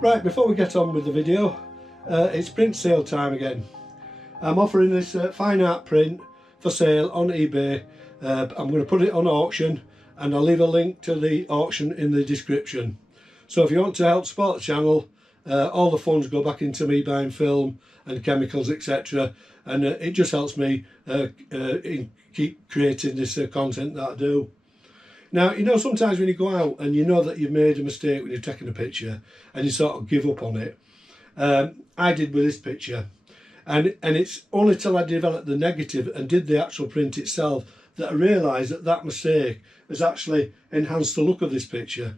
Right, before we get on with the video, it's print sale time again. I'm offering this fine art print for sale on eBay. I'm going to put it on auction and I'll leave a link to the auction in the description. So if you want to help support the channel, all the funds go back into me buying film and chemicals, etc. And it just helps me keep creating this content that I do. Now, you know, sometimes when you go out and you know that you've made a mistake when you're taking a picture and you sort of give up on it. I did with this picture. And it's only till I developed the negative and did the actual print itself that I realised that that mistake has actually enhanced the look of this picture.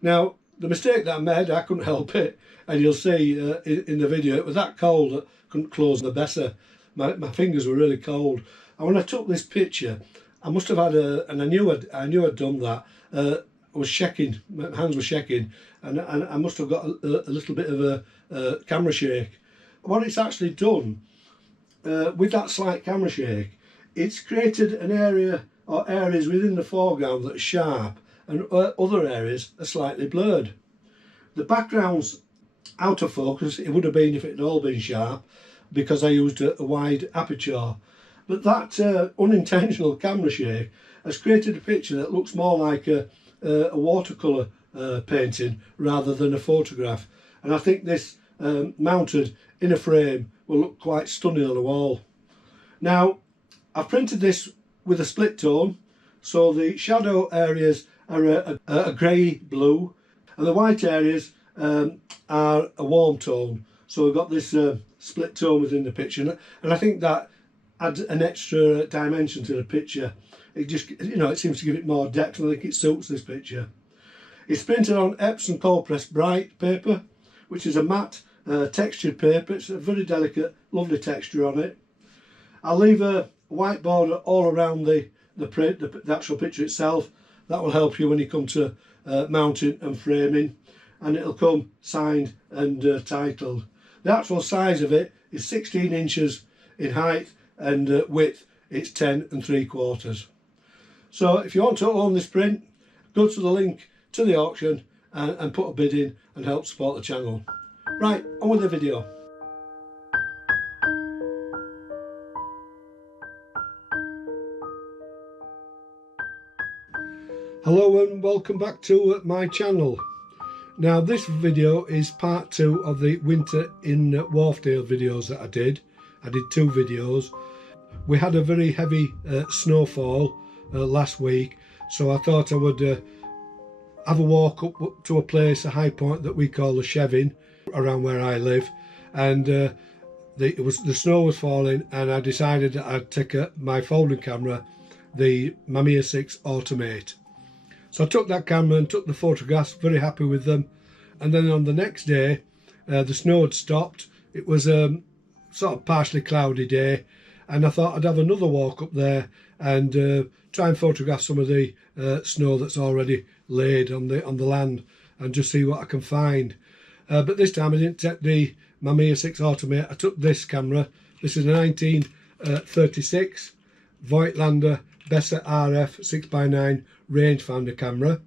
Now, the mistake that I made, I couldn't help it. And you'll see in the video, it was that cold that I couldn't close the Bessa. My fingers were really cold. And when I took this picture, I must have had and I knew I'd done that. I was shaking, my hands were shaking, and I must have got a little bit of a camera shake. What it's actually done with that slight camera shake, it's created an area or areas within the foreground that are sharp and other areas are slightly blurred. The background's out of focus. It would have been if it had all been sharp because I used a wide aperture. But that unintentional camera shake has created a picture that looks more like a watercolour painting rather than a photograph. And I think this mounted in a frame will look quite stunning on a wall. Now, I've printed this with a split tone, so the shadow areas are a grey blue and the white areas are a warm tone. So we've got this split tone within the picture, and I think that adds an extra dimension to the picture. It just, you know, it seems to give it more depth, and I think it suits this picture. It's printed on Epsom cold pressed bright paper, which is a matte textured paper. It's a very delicate, lovely texture on it. I'll leave a white border all around the print, the actual picture itself. That will help you when you come to mounting and framing, and it'll come signed and titled. The actual size of it is 16 inches in height, and width it's 10 3/4. So if you want to own this print, go to the link to the auction and put a bid in and help support the channel. Right, on with the video. Hello and welcome back to my channel. Now this video is part 2 of the winter in Wharfedale videos that I did. I did 2 videos. We had a very heavy snowfall last week, so I thought I would have a walk up to a place, a high point that we call the Chevin, around where I live, and the snow was falling, and I decided that I'd take my folding camera, the Mamiya 6 Automat. So I took that camera and took the photographs, very happy with them, and then on the next day the snow had stopped. It was sort of partially cloudy day, and I thought I'd have another walk up there and try and photograph some of the snow that's already laid on the land and just see what I can find. But this time I didn't take the Mamiya 6 Automat. I took this camera. This is a 1936 Voigtlander Bessa RF 6x9 rangefinder camera.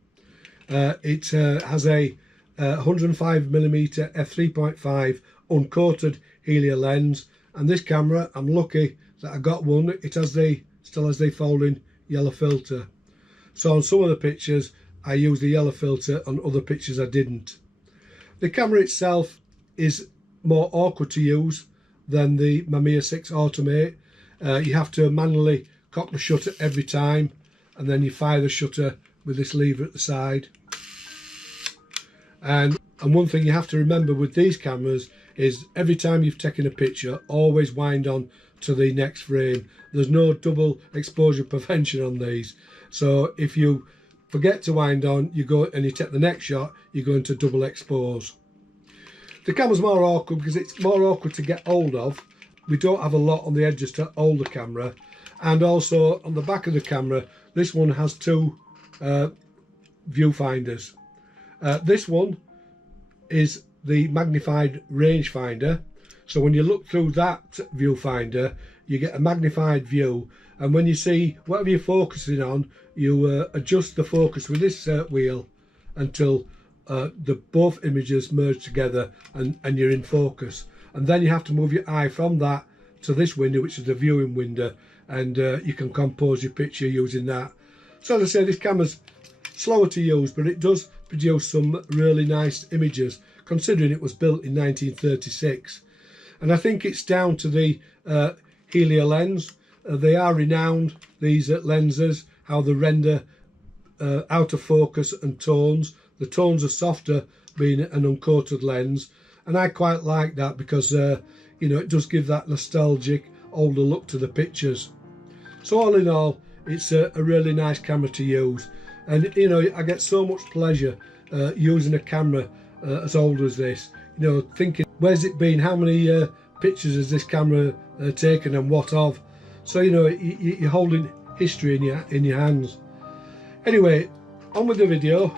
It has a 105mm f3.5 uncoated Heliar lens, and this camera, I'm lucky that I got one. It has still has the folding yellow filter. So on some of the pictures I used the yellow filter, on other pictures I didn't. The camera itself is more awkward to use than the Mamiya 6 Automat. You have to manually cock the shutter every time, and then you fire the shutter with this lever at the side. And one thing you have to remember with these cameras is every time you've taken a picture, always wind on to the next frame. There's no double exposure prevention on these, so if you forget to wind on, you go and you take the next shot, you go into double expose. The camera's more awkward because it's more awkward to get hold of. We don't have a lot on the edges to hold the camera, and also on the back of the camera this one has 2 viewfinders. This one is the magnified rangefinder, so when you look through that viewfinder you get a magnified view, and when you see whatever you're focusing on, you adjust the focus with this wheel until the both images merge together and you're in focus. And then you have to move your eye from that to this window, which is the viewing window, and you can compose your picture using that. So as I say, this camera's slower to use, but it does produce some really nice images, considering it was built in 1936. And I think it's down to the Heliar lens. They are renowned, these lenses, how they render out of focus and tones. The tones are softer being an uncoated lens, and I quite like that because you know, it does give that nostalgic older look to the pictures. So all in all, it's a really nice camera to use, and you know, I get so much pleasure using a camera as old as this, you know, thinking where's it been, how many pictures has this camera taken and what of. So you know, you're holding history in your hands. Anyway, on with the video.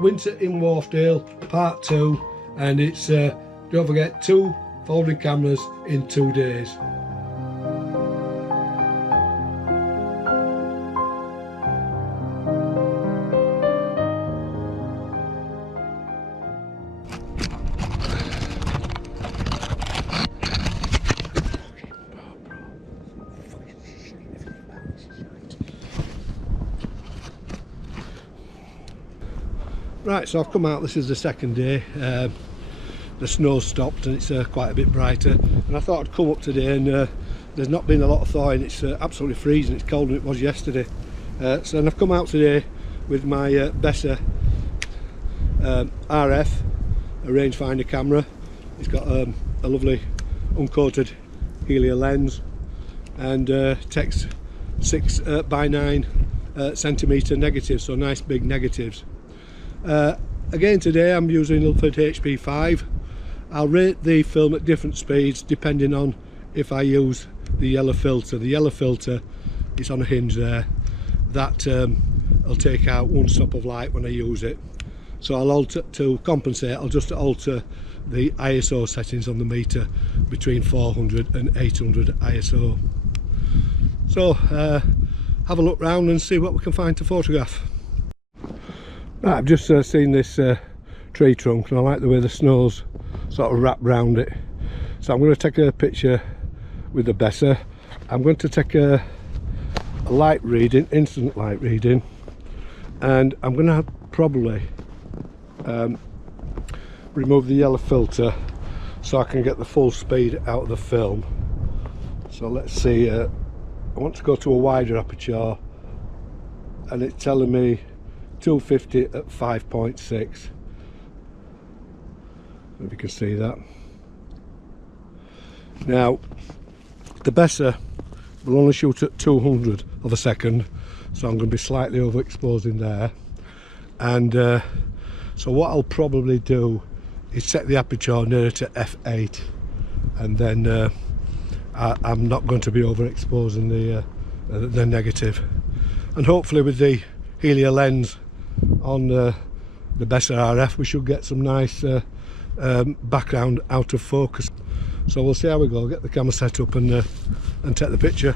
Winter in Wharfedale part 2, and it's don't forget, 2 folding cameras in 2 days. Right, so I've come out, this is the second day. The snow's stopped and it's quite a bit brighter, and I thought I'd come up today, and there's not been a lot of thawing. It's absolutely freezing, it's colder than it was yesterday. So then I've come out today with my Bessa RF, a rangefinder camera. It's got a lovely uncoated Heliar lens, and takes 6 by 9 centimetre negatives, so nice big negatives. Again today I'm using Ilford HP5. I'll rate the film at different speeds depending on if I use the yellow filter. The yellow filter is on a hinge there. That I'll take out 1 stop of light when I use it. So I'll alter, to compensate, I'll just alter the ISO settings on the meter between 400 and 800 ISO. So have a look round and see what we can find to photograph. Right, I've just seen this tree trunk, and I like the way the snow's sort of wrapped round it. So I'm going to take a picture with the Bessa. I'm going to take a light reading, instant light reading, and I'm going to probably remove the yellow filter so I can get the full speed out of the film. So let's see, I want to go to a wider aperture, and it's telling me 250 at 5.6. If you can see that. Now the Bessa will only shoot at 200 of a second, so I'm going to be slightly overexposing there. And so what I'll probably do is set the aperture nearer to f8, and then I'm not going to be overexposing the negative. And hopefully with the Heliar lens on the Bessa RF we should get some nice background out of focus. So we'll see how we go, get the camera set up and take the picture.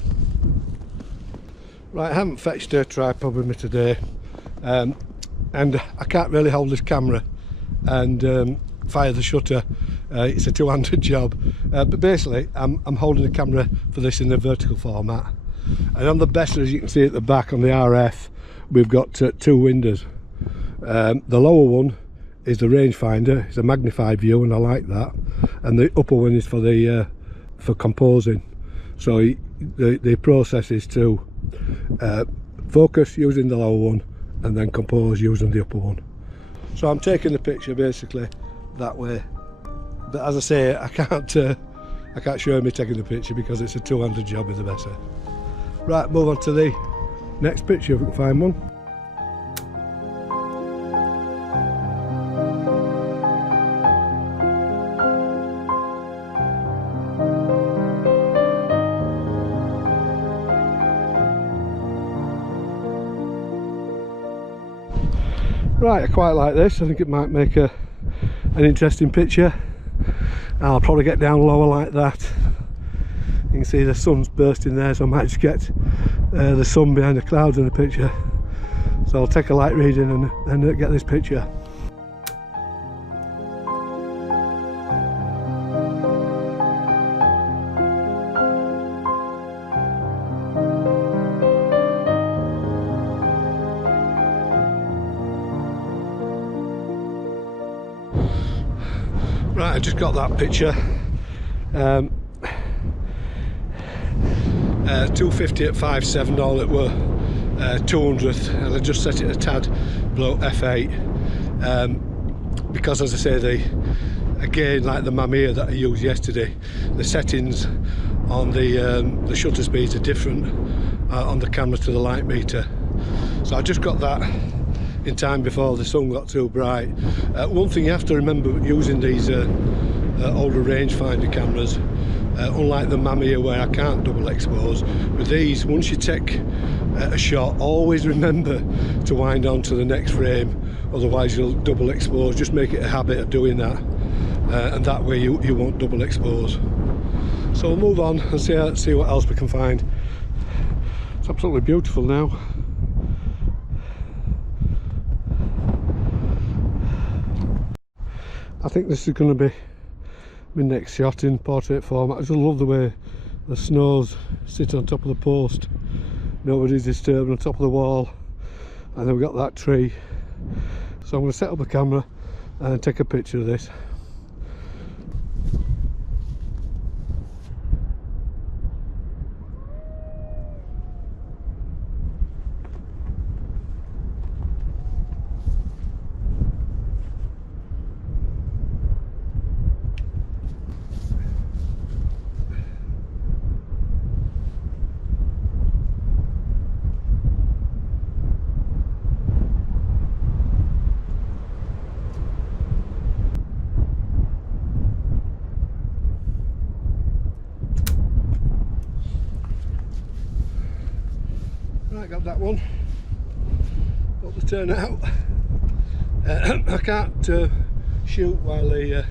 Right, I haven't fetched a tripod with me today, and I can't really hold this camera and fire the shutter. It's a two-handed job, but basically I'm holding the camera for this in the vertical format, and on the Bessa, as you can see at the back on the RF, we've got 2 windows. The lower one is the rangefinder, it's a magnified view, and I like that, and the upper one is for the for composing. So the process is to focus using the lower one and then compose using the upper one. So I'm taking the picture basically that way, but as I say, I can't show me taking the picture because it's a two-handed job with the Bessa. Right, move on to the next picture if we can find one. Right, I quite like this. I think it might make an interesting picture. I'll probably get down lower like that. You can see the sun's bursting there, so I might just get the sun behind the clouds in the picture. So I'll take a light reading and get this picture. Right, I just got that picture. 250 at 5.7, all it were 200th, and I just set it a tad below f8 because, as I say, again, like the Mamiya that I used yesterday, the settings on the shutter speeds are different on the camera to the light meter. So I just got that in time before the sun got too bright. One thing you have to remember using these older rangefinder cameras, unlike the Mamiya where I can't double expose, with these, once you take a shot, always remember to wind on to the next frame, otherwise you'll double expose. Just make it a habit of doing that, and that way you won't double expose. So we'll move on and see what else we can find. It's absolutely beautiful now. I think this is going to be my next shot in portrait format. I just love the way the snows sit on top of the post. Nobody's disturbing on top of the wall. And then we've got that tree. So I'm going to set up the camera and take a picture of this. Right, got that one. Hope they turn out. I can't shoot while the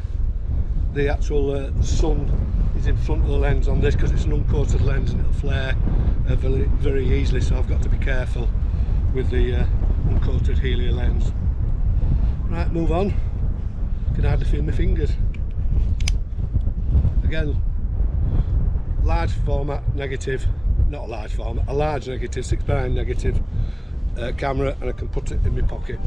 actual sun is in front of the lens on this because it's an uncoated lens and it'll flare very, very easily, so I've got to be careful with the uncoated Heliar lens. Right, move on. I can hardly feel my fingers. Again, large format negative. Not a large format, a large negative, 6x9 negative camera, and I can put it in my pocket.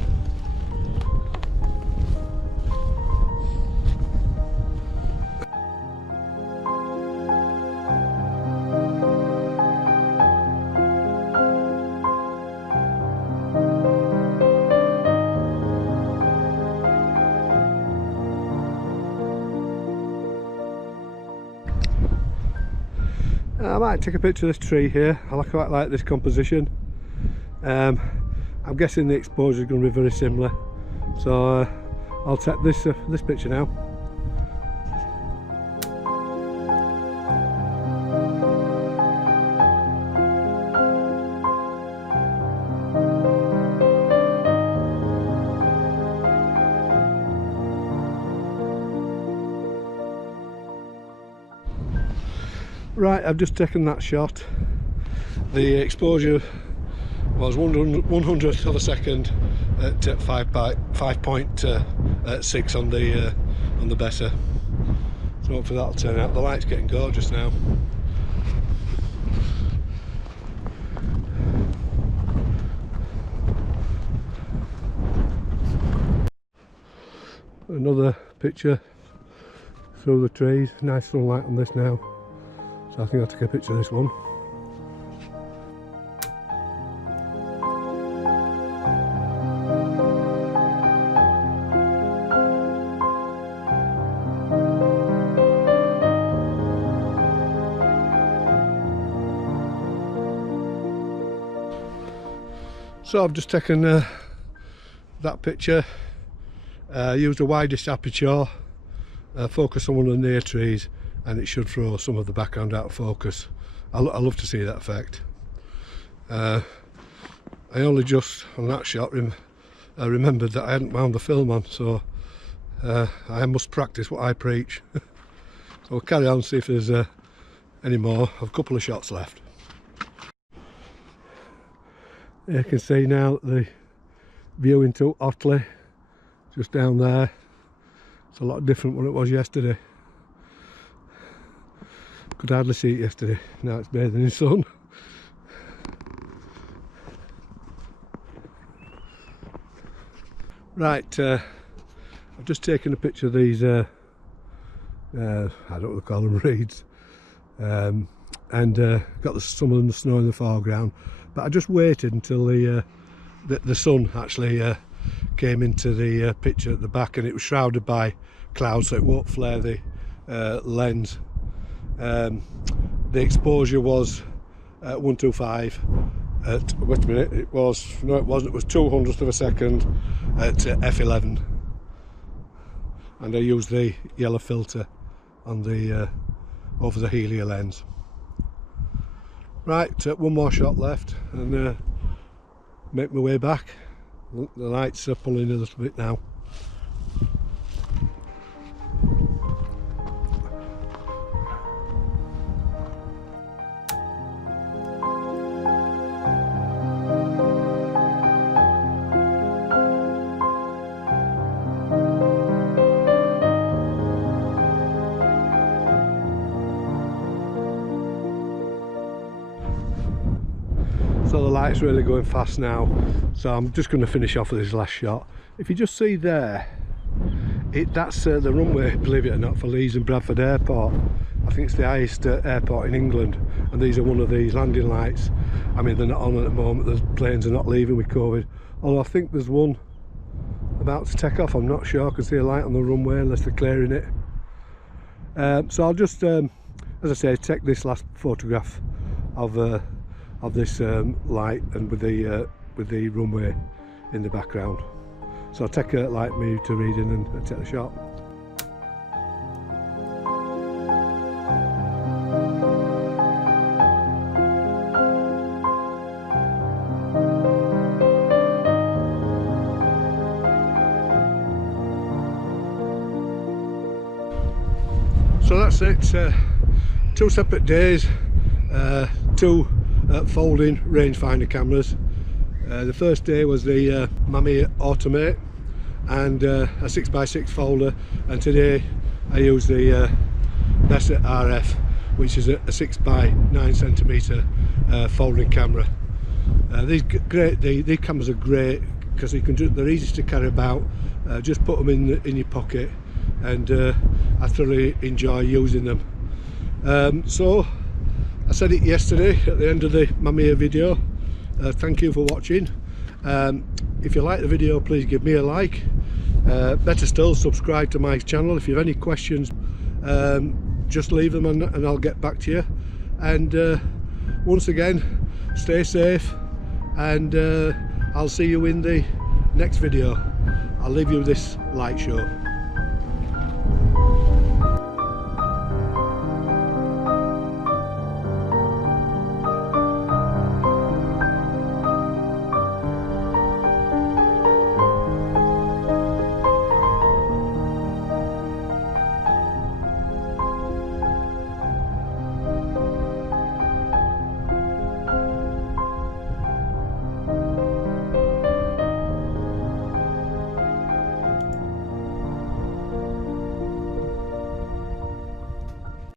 I might take a picture of this tree here. I quite like this composition. I'm guessing the exposure is going to be very similar, so I'll take this picture now. Right, I've just taken that shot. The exposure was 100th of a second at 5.6 on the Bessa. So hopefully that'll turn out. The light's getting gorgeous now. Another picture through the trees. Nice sunlight on this now. So I think I'll take a picture of this one. So I've just taken that picture, used the widest aperture, focus on one of the near trees, and it should throw some of the background out of focus. I love to see that effect. I only just, on that shot, remembered that I hadn't wound the film on, so I must practice what I preach. So we'll carry on and see if there's any more. I've a couple of shots left. You can see now the view into Otley, just down there. It's a lot different than it was yesterday. Could hardly see it yesterday, now it's bathing in sun. Right, I've just taken a picture of these I don't know what they call them, reeds, and got some of the snow in the foreground. But I just waited until the sun actually came into the picture at the back, and it was shrouded by clouds, so it won't flare the lens. The exposure was 125 at, wait a minute, it was, no it wasn't, it was 200th of a second at f11, and I used the yellow filter on the over the Heliar lens. Right, one more shot left and make my way back. The lights are pulling a little bit now. So the light's really going fast now, so I'm just going to finish off with this last shot. If you just see there, that's the runway, believe it or not, for Leeds and Bradford Airport. I think it's the highest airport in England, and these are one of these landing lights. I mean, they're not on at the moment, the planes are not leaving with COVID, although I think there's one about to take off. I'm not sure, I can see a light on the runway unless they're clearing it. So I'll just, as I say, take this last photograph of this light, and with the runway in the background. So I'll take a light move to reading and take the shot. So that's it, 2 separate days, 2 folding rangefinder cameras. The first day was the Mamiya Automat and a 6x6 folder, and today I use the Bessa RF, which is a 6x9cm folding camera. These cameras are great because they're easy to carry about. Just put them in your pocket, and I thoroughly enjoy using them. So I said it yesterday at the end of the Mamiya video. Thank you for watching. If you like the video, please give me a like. Better still, subscribe to my channel. If you have any questions, just leave them and I'll get back to you. And once again, stay safe, and I'll see you in the next video. I'll leave you with this light show.